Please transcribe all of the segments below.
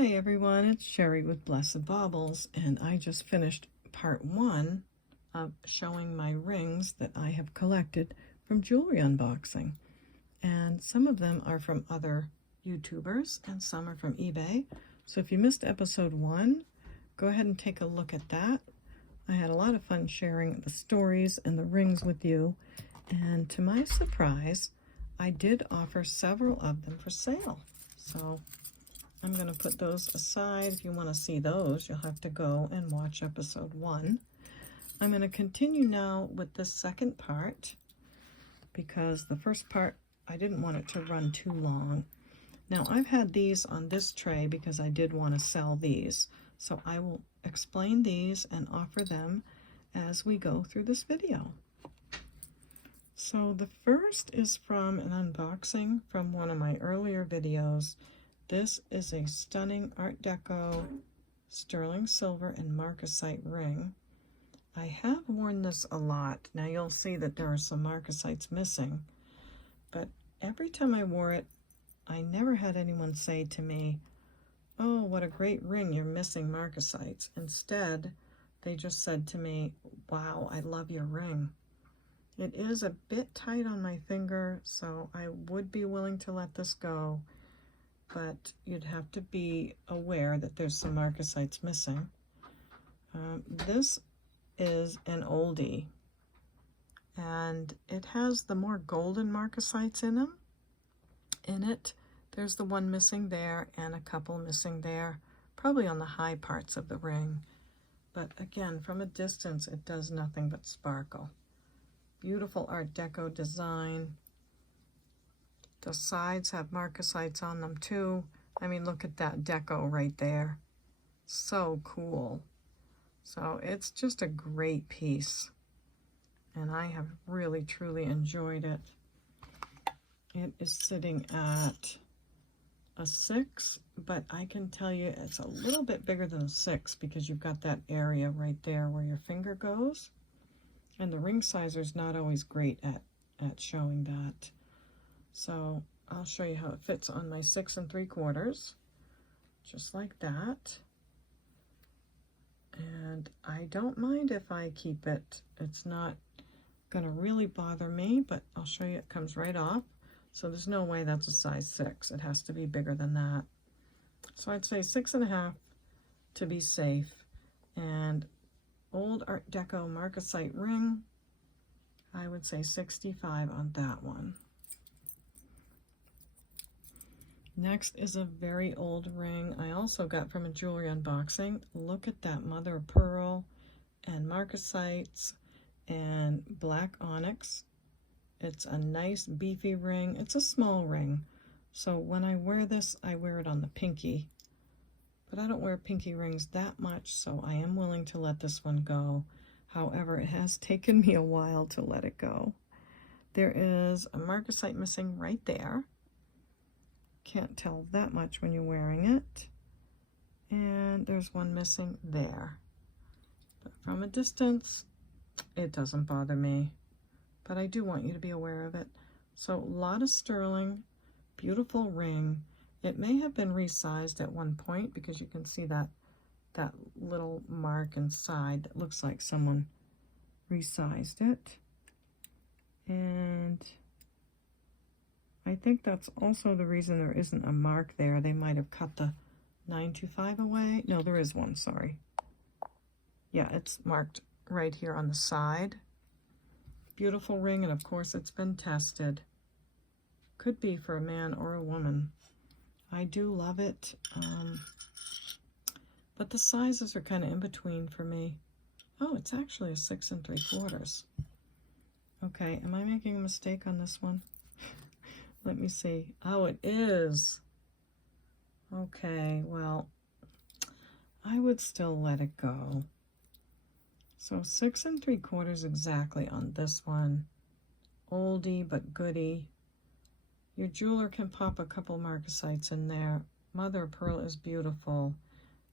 Hi everyone, it's Sherry with Blessed Baubles, and I just finished part 1 of showing my rings that I have collected from jewelry unboxing. And some of them are from other YouTubers and some are from eBay. So if you missed episode 1, go ahead and take a look at that. I had a lot of fun sharing the stories and the rings with you, and to my surprise, I did offer several of them for sale. So I'm going to put those aside. If you want to see those, you'll have to go and watch episode 1. I'm going to continue now with the second part because the first part, I didn't want it to run too long. Now, I've had these on this tray because I did want to sell these. So I will explain these and offer them as we go through this video. So the first is from an unboxing from one of my earlier videos. This is a stunning Art Deco sterling silver and marcasite ring. I have worn this a lot. Now you'll see that there are some marcasites missing, but every time I wore it, I never had anyone say to me, "Oh, what a great ring, you're missing marcasites." Instead, they just said to me, "Wow, I love your ring." It is a bit tight on my finger, so I would be willing to let this go, but you'd have to be aware that there's some marcasites missing. This is an oldie, and it has the more golden marcasites in it. There's the one missing there and a couple missing there, probably on the high parts of the ring. But again, from a distance, it does nothing but sparkle. Beautiful Art Deco design. The sides have marcasites on them too. I mean, look at that deco right there. So cool. So it's just a great piece, and I have really, truly enjoyed it. It is sitting at a 6, but I can tell you it's a little bit bigger than a 6 because you've got that area right there where your finger goes. And the ring sizer is not always great at showing that. So I'll show you how it fits on my 6 3/4, just like that. And I don't mind if I keep it. It's not going to really bother me, but I'll show you it comes right off. So there's no way that's a size 6. It has to be bigger than that. So I'd say 6.5 to be safe. And old Art Deco marcasite ring, I would say 65 on that one. Next is a very old ring I also got from a jewelry unboxing. Look at that mother of pearl and marcasites and black onyx. It's a nice beefy ring. It's a small ring, so when I wear this, I wear it on the pinky. But I don't wear pinky rings that much, so I am willing to let this one go. However, it has taken me a while to let it go. There is a marcasite missing right there. Can't tell that much when you're wearing it. And there's one missing there. But from a distance, it doesn't bother me. But I do want you to be aware of it. So a lot of sterling, beautiful ring. It may have been resized at one point because you can see that little mark inside that looks like someone resized it. And I think that's also the reason there isn't a mark there. They might have cut the 925 away. No, there is one, sorry. Yeah, it's marked right here on the side. Beautiful ring, and of course it's been tested. Could be for a man or a woman. I do love it, but the sizes are kind of in between for me. Oh, it's actually a 6 3/4. Okay, am I making a mistake on this one? Let me see. Oh, it is. Okay, well, I would still let it go. So 6 3/4 exactly on this one. Oldie but goodie. Your jeweler can pop a couple marcasites in there. Mother of pearl is beautiful.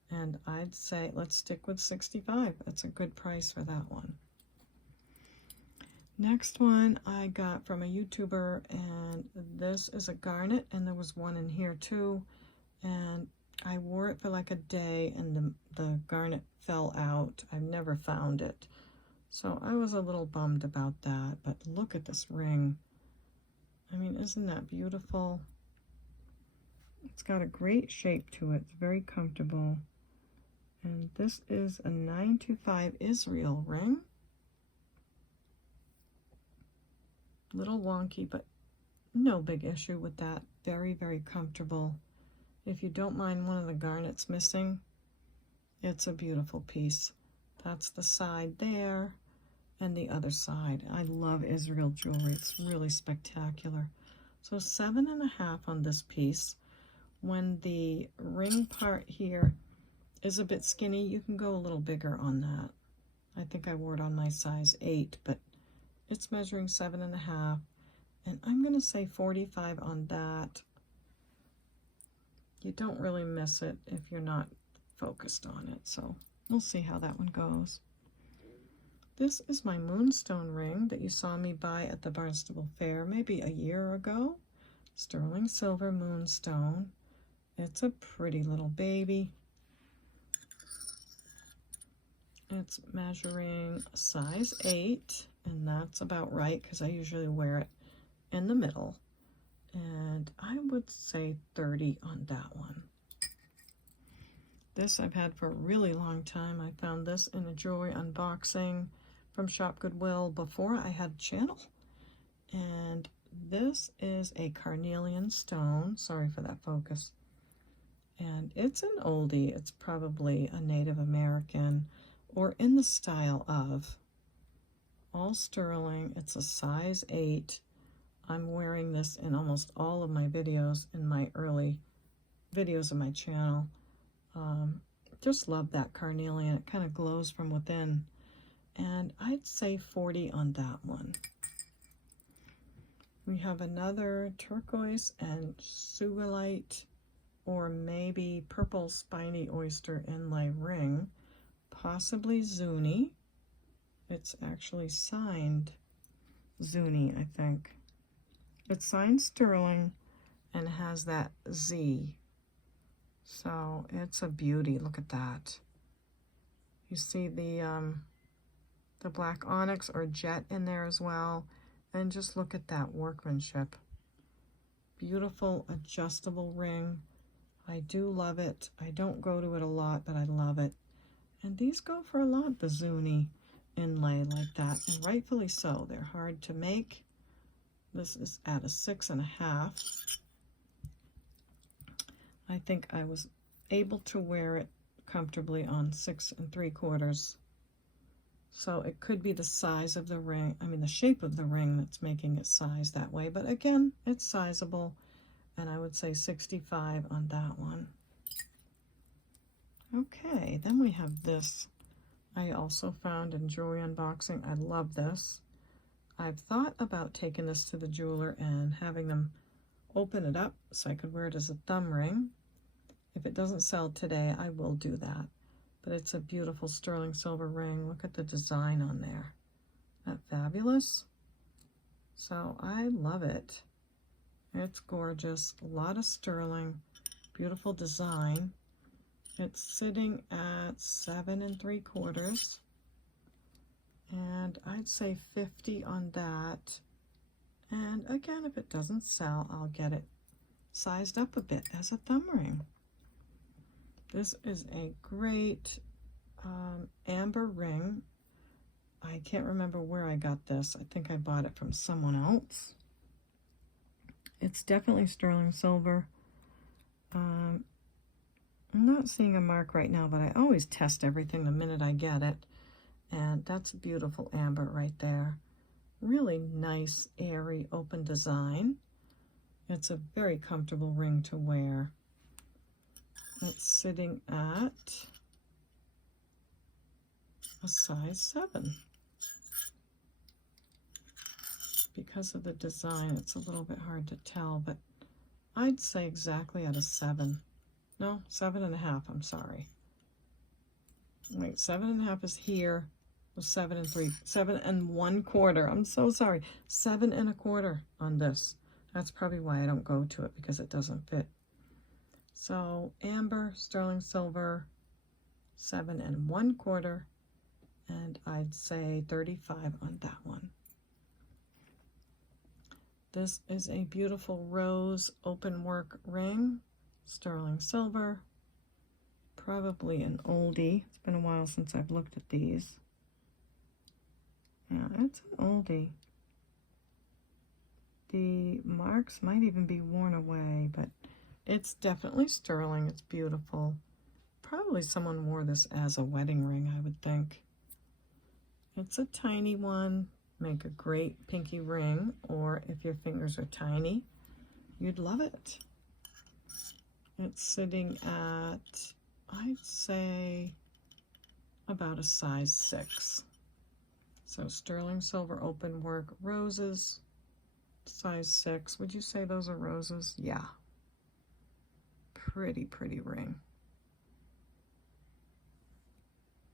And I'd say let's stick with 65. That's a good price for that one. Next one I got from a YouTuber, and this is a garnet, and there was one in here too. And I wore it for like a day and the garnet fell out. I've never found it. So I was a little bummed about that, but look at this ring. I mean, isn't that beautiful? It's got a great shape to it. It's very comfortable. And this is a 925 Israel ring. Little wonky, but no big issue with that. Very, very comfortable. If you don't mind one of the garnets missing, it's a beautiful piece. That's the side there and the other side. I love Israel jewelry. It's really spectacular. So 7.5 on this piece. When the ring part here is a bit skinny, you can go a little bigger on that. I think I wore it on my size 8, but it's measuring 7.5, and I'm going to say 45 on that. You don't really miss it if you're not focused on it, so we'll see how that one goes. This is my moonstone ring that you saw me buy at the Barnstable Fair maybe a year ago. Sterling silver moonstone. It's a pretty little baby. It's measuring size 8, and that's about right because I usually wear it in the middle. And I would say 30 on that one. This I've had for a really long time. I found this in a jewelry unboxing from Shop Goodwill before I had a channel. And this is a carnelian stone. Sorry for that focus. And it's an oldie. It's probably a Native American or in the style of. All sterling. It's a size 8. I'm wearing this in almost all of my videos, in my early videos of my channel. Just love that carnelian. It kind of glows from within. And I'd say 40 on that one. We have another turquoise and sugilite, or maybe purple spiny oyster inlay ring, possibly Zuni. It's actually signed Zuni, I think. It's signed sterling and has that Z. So it's a beauty. Look at that. You see the black onyx or jet in there as well. And just look at that workmanship. Beautiful adjustable ring. I do love it. I don't go to it a lot, but I love it. And these go for a lot, the Zuni inlay like that. And rightfully so. They're hard to make. This is at a 6.5. I think I was able to wear it comfortably on 6 3/4. So it could be the size of the ring, the shape of the ring that's making it size that way. But again, it's sizable, and I would say 65 on that one. Okay, then we have this. I also found in jewelry unboxing. I love this. I've thought about taking this to the jeweler and having them open it up so I could wear it as a thumb ring. If it doesn't sell today, I will do that. But it's a beautiful sterling silver ring. Look at the design on there. Isn't that fabulous? So I love it. It's gorgeous. A lot of sterling. Beautiful design. It's sitting at 7 3/4. And I'd say 50 on that. And again, if it doesn't sell, I'll get it sized up a bit as a thumb ring. This is a great amber ring. I can't remember where I got this. I think I bought it from someone else. It's definitely sterling silver. I'm not seeing a mark right now, but I always test everything the minute I get it. And that's a beautiful amber right there. Really nice, airy, open design. It's a very comfortable ring to wear. It's sitting at a size 7. Because of the design, it's a little bit hard to tell, but I'd say exactly at a 7. No, 7.5, I'm sorry. Wait, 7.5 is here. 7 1/4. I'm so sorry. 7 1/4 on this. That's probably why I don't go to it, because it doesn't fit. So amber, sterling silver, 7 1/4, and I'd say 35 on that one. This is a beautiful rose open work ring, sterling silver, probably an oldie. It's been a while since I've looked at these. Yeah, it's an oldie. The marks might even be worn away, but it's definitely sterling. It's beautiful. Probably someone wore this as a wedding ring, I would think. It's a tiny one. Make a great pinky ring, or if your fingers are tiny, you'd love it. It's sitting at, I'd say, about a size 6. So sterling silver open work roses, size 6. Would you say those are roses? Yeah. Pretty, pretty ring.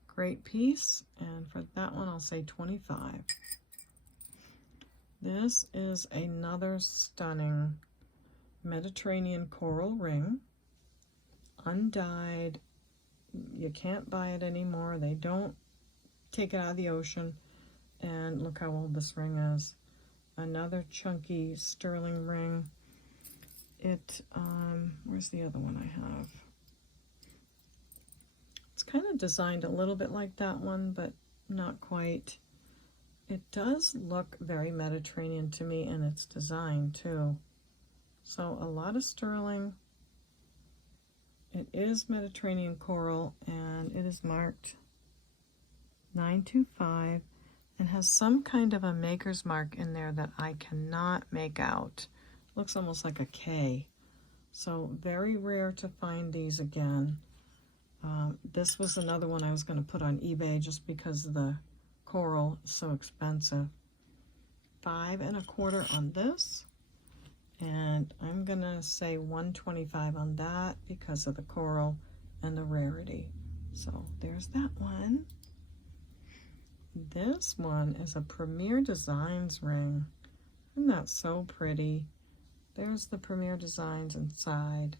Great piece, and for that one I'll say 25. This is another stunning Mediterranean coral ring, undyed. You can't buy it anymore. They don't take it out of the ocean. And look how old this ring is. Another chunky sterling ring. It, where's the other one I have? It's kind of designed a little bit like that one, but not quite. It does look very Mediterranean to me in its design too. So a lot of sterling. It is Mediterranean coral, and it is marked 925 and has some kind of a maker's mark in there that I cannot make out. Looks almost like a K. So very rare to find these again. This was another one I was going to put on eBay just because the coral is so expensive. 5 1/4 on this, and I'm gonna say 125 on that because of the coral and the rarity. So there's that one. This one is a Premier Designs ring. Isn't that so pretty? There's the Premier Designs inside,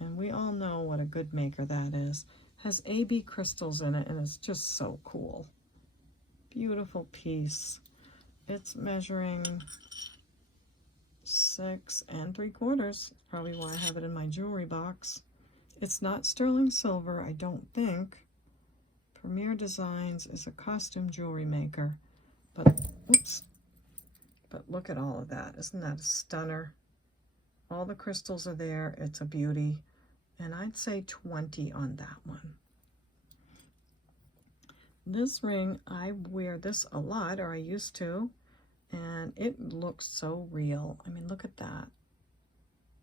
and we all know what a good maker that is. Has AB crystals in it, and it's just so cool. Beautiful piece. It's measuring 6 3/4. Probably why I have it in my jewelry box. It's not sterling silver, I don't think. Premier Designs is a costume jewelry maker, but oops. But look at all of that. Isn't that a stunner? All the crystals are there. It's a beauty. And I'd say 20 on that one. This ring, I wear this a lot, or I used to, and it looks so real. I mean, look at that.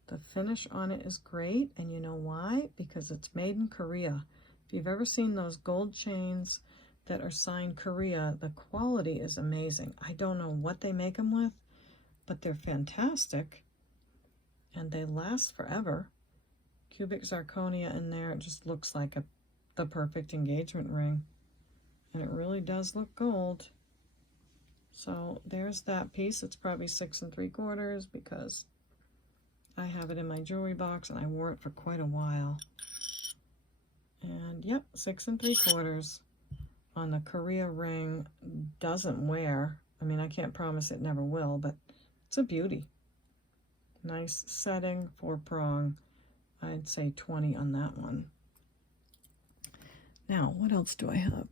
The finish on it is great, and you know why? Because it's made in Korea. If you've ever seen those gold chains that are signed Korea, the quality is amazing. I don't know what they make them with, but they're fantastic, and they last forever. Cubic zirconia in there, it just looks like the perfect engagement ring. And it really does look gold. So there's that piece. It's probably 6 3/4 because I have it in my jewelry box and I wore it for quite a while. And yep, 6 3/4 on the Korea ring. Doesn't wear. I mean, I can't promise it never will, but it's a beauty. Nice setting, 4-prong. I'd say 20 on that one. Now, what else do I have?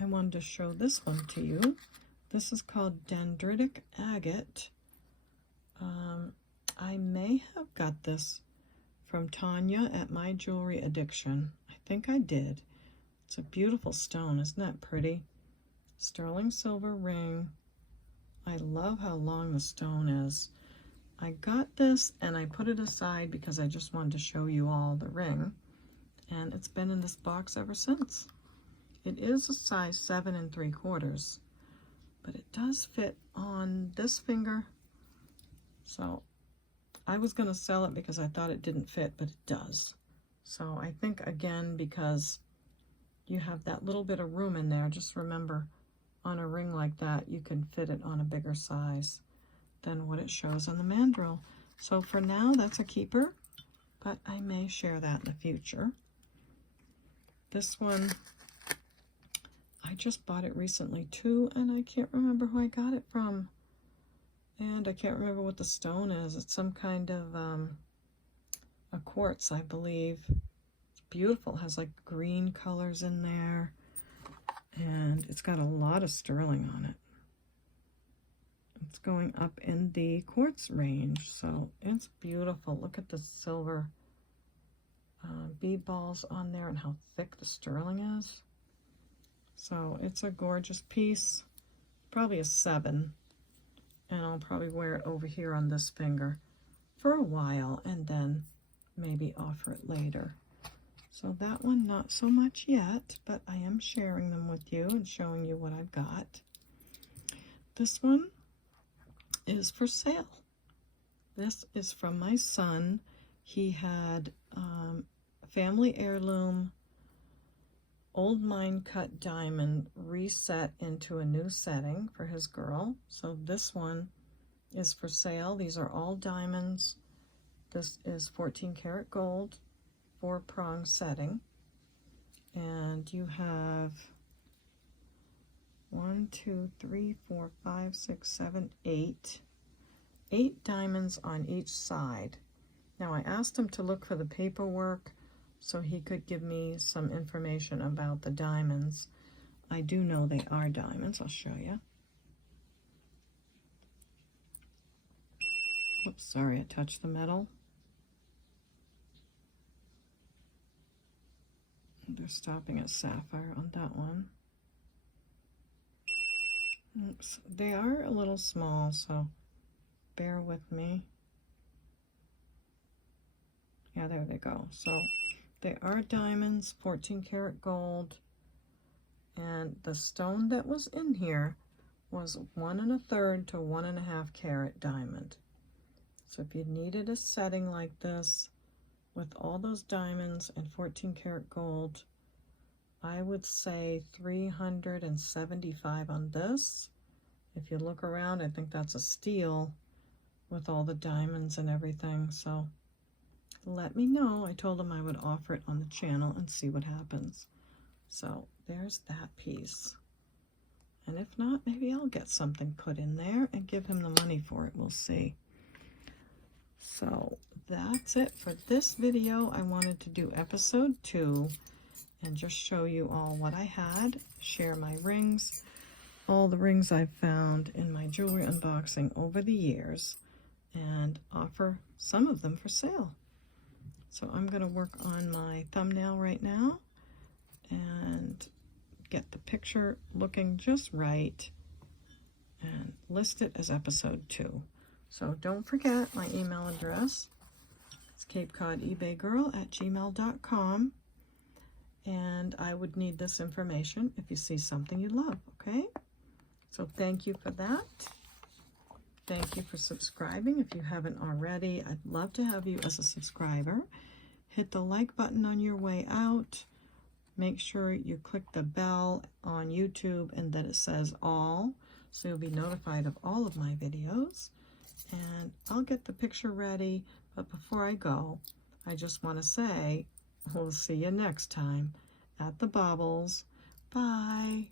I wanted to show this one to you. This is called Dendritic Agate. I may have got this from Tanya at My Jewelry Addiction. I think I did. It's a beautiful stone. Isn't that pretty? Sterling silver ring. I love how long the stone is. I got this and I put it aside because I just wanted to show you all the ring. And it's been in this box ever since. It is a size 7 3/4, but it does fit on this finger. So I was going to sell it because I thought it didn't fit, but it does. So I think, again, because you have that little bit of room in there, just remember on a ring like that, you can fit it on a bigger size than what it shows on the mandrel. So for now, that's a keeper. but I may share that in the future. This one, I just bought it recently too, and I can't remember who I got it from. And I can't remember what the stone is. It's some kind of a quartz, I believe. It's beautiful. It has like green colors in there. And it's got a lot of sterling on it. It's going up in the quartz range, so it's beautiful. Look at the silver bead balls on there and how thick the sterling is. So it's a gorgeous piece. Probably a 7. And I'll probably wear it over here on this finger for a while and then maybe offer it later. So that one, not so much yet, but I am sharing them with you and showing you what I've got. This one is for sale. This is from my son. He had family heirloom old mine cut diamond reset into a new setting for his girl. So this one is for sale. These are all diamonds. This is 14 karat gold, 4-prong setting. And you have 1, 2, 3, 4, 5, 6, 7, 8. 8 diamonds on each side. Now I asked him to look for the paperwork so he could give me some information about the diamonds. I do know they are diamonds. I'll show you. Oops, sorry, I touched the metal. They're stopping at sapphire on that one. Oops, they are a little small, so bear with me. Yeah, there they go. So they are diamonds, 14 karat gold, and the stone that was in here was 1 1/3 to 1 1/2 carat diamond. So if you needed a setting like this with all those diamonds and 14 karat gold, I would say $375 on this. If you look around, I think that's a steal with all the diamonds and everything. So let me know. I told him I would offer it on the channel and see what happens. So there's that piece. And if not, maybe I'll get something put in there and give him the money for it. We'll see. So that's it for this video. I wanted to do episode 2 and just show you all what I had, share my rings, all the rings I've found in my jewelry unboxing over the years, and offer some of them for sale. So I'm going to work on my thumbnail right now and get the picture looking just right and list it as episode 2. So don't forget my email address. It's CapeCodEbayGirl@gmail.com. And I would need this information if you see something you love, okay? So thank you for that. Thank you for subscribing. If you haven't already, I'd love to have you as a subscriber. Hit the like button on your way out. Make sure you click the bell on YouTube and that it says all, so you'll be notified of all of my videos. And I'll get the picture ready, but before I go, I just want to say we'll see you next time at the Baubles. Bye.